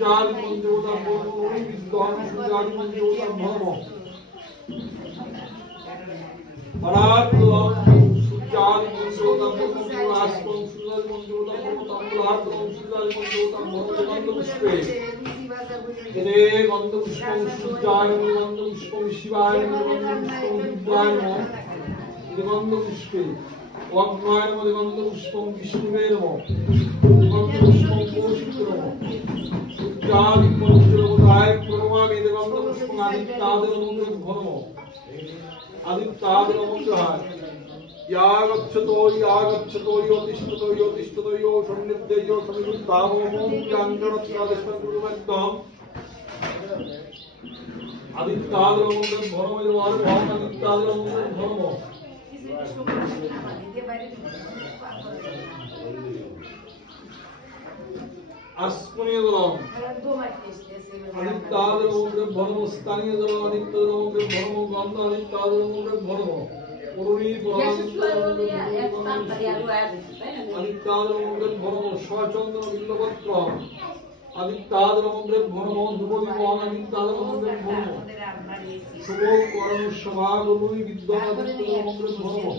সূর্যাদি পঞ্চভূতা পূর্ণমি বিদ্বান সূর্যাদি পঞ্চভূতা ধর্ম পরাত্তম সূর্যাদি পঞ্চভূতা পূর্ণমি রাষ্ট্রম সূর্যাদি পঞ্চভূতা পূর্ণতম্বুলাত্তম সূর্যাদি পঞ্চভূতা ধর্ম পুষ্পে এতে গন্ধ পুষ্পং সূর্যায় গন্ধ পুষ্পং শিবায় গন্ধ পুষ্পং বিদ্যায় নমঃ গন্ধ পুষ্পে অগ্নয় নমঃ গন্ধ পুষ্পং বিষ্ণুবে নমঃ গন্ধ পুষ্পং কৌশিক নমঃ সূর্যাদি পঞ্চভূতায় প্রণমামি গন্ধ পুষ্পং আদিত্যাদের নমঃ নমঃ আদিত্যাদের নমঃ यागच्छतो योतिष्ठतो यो सन्निध्ययो सन्निधावो यांगणत्रादिष्टगुरुमद्दम आदित्यादरमंगल भरमो वारुभम आदित्यादरमंगल भरमो अस्मनीयदलम आदित्यादरमंगल भरमो स्थानीयदलम आदित्यादरमंगल भरमो गंध आदित्यादरमंगल भरमो आदित्यादरमंगल भरमो स्वचंद्र बिल्लपत्र आदित्यादरमंगल भरमो ध्रुवविमान आदित्यादरमंगल भरमो शुभ करण समागमि विद्वान आदित्यादरमंगल भरमो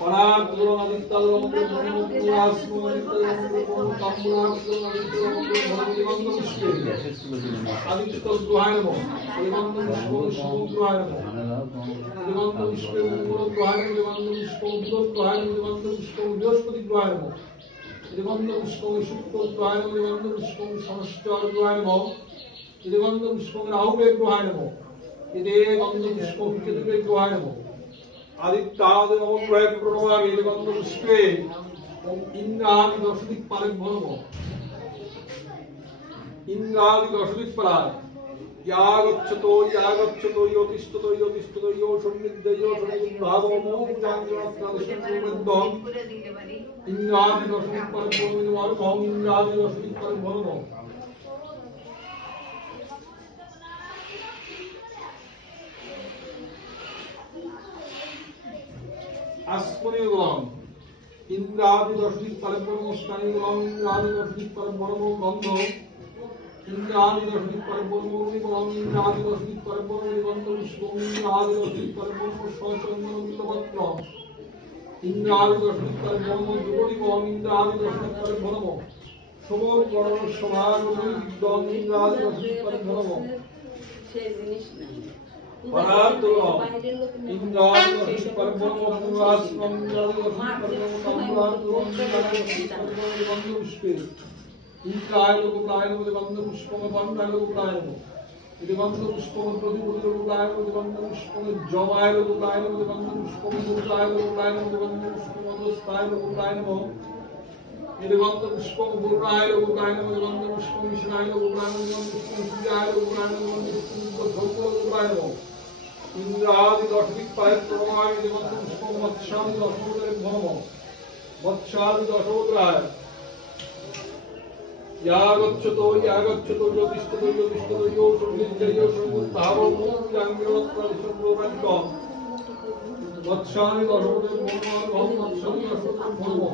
पराक्रम आदित्यादरमंगल भरमो पुरास्म आदित्यादरमंगल भरमो तम्बुरास्म आदित्यादरमंगल भरमो दिगंध पुष्पे आदित्यग्रहाय नमः दिगंध पुष्पं शुभग्रहाय नमः दिगंध पुष्पे मंगलग्रहाय नमः दिगंध पुष्पं बुधग्रहाय नमः दिगंध पुष्पं बृहस्पतिग्रहाय नमः दिगंध पुष्पं शुक्रग्रहाय नमः दिगंध पुष्पं शनश्चरग्रहाय नमः दिगंध पुष्पं राहुग्रहाय नमः इदे गंध पुष्पं केतुग्रहाय नमः आदित्यादरमंगल प्रणमामि दिगंध पुष्पे इंद्रादि दशदिक् पालक नमः इंद्रादि दशदिक् पालक यागच्छतो योतिष्ठतो यो सन्निध्ययो सन्निधावो यांगणत्रादिष्टगुरुमद्दम इंद्रादि दशदिक् पालक वारुभम इंद्रादि दशदिक् पालक नमः अस्मनीयदलम इंद्रादि दशदिक् पालक स्थानीयदलम इंद्रादि दशदिक् पालक गंध इंद्रादि दशदिक् पालक निगम इंद्रादि दशदिक् पालक निगंध पुष्पं इंद्रादि दशदिक् पालक स्वचंद्र बिल्लपत्र इंद्रादि दशदिक् पालक ध्रुवविमान इंद्रादि दशदिक् पालक शुभ करण समागमि विद्वान इंद्रादि दशदिक् पालक पराक्रम इंद्रादि दशदिक् पालक पुरास्म इंद्रादि दशदिक् पालक तम्बुरात्तम पुष्पे इंद्राय लोकाय नमः दिगंध पुष्पं वन्दाय लोकाय नमः दिगंध पुष्पं प्रतिपद लोकाय नमः दिगंध पुष्पं जमाय लोकाय नमः दिगंध पुष्पं दुर्गाय लोकाय नमः दिगंध पुष्पं अवस्थाय लोकाय नमः दिगंध पुष्पं दुर्गाय लोकाय नमः दिगंध पुष्पं विष्णाय लोकाय नमः दिगंध पुष्पं सूर्याय लोकाय नमः दिगंध पुष्पं धौतो लोकाय नमः इंद्रादि दशदिक् पालक प्रमामि दिगंध पुष्पं मत्स्यादि दशोदरे भरमो मत्स्यादि दशोदराय यागच्छतो योतिष्ठतो यो सन्निध्ययो सन्निधावो यांगणत्रादिष्टगुरुमद्दम मत्स्यादि दशोदरे भरमो मत्स्यादि दशोदरे भरमो